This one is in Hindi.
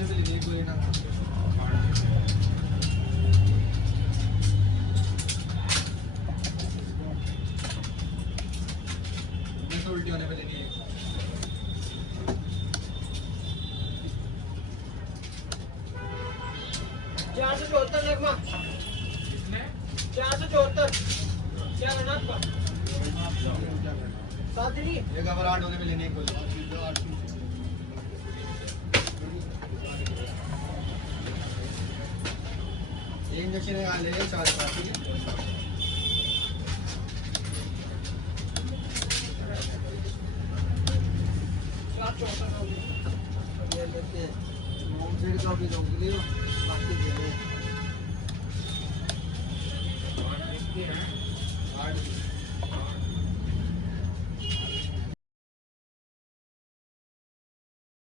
होने पे लेने को लेना तो उल्टी होने पे लेनी है 474 लगवा 474 क्या है ना आपका 7 दिन एक बार 8 होने पे लेने को ये इंजेक्शन लगा ले 4 बार ठीक है ये लेते हैं फिर का भी लोग ले लो बाकी दे दे 8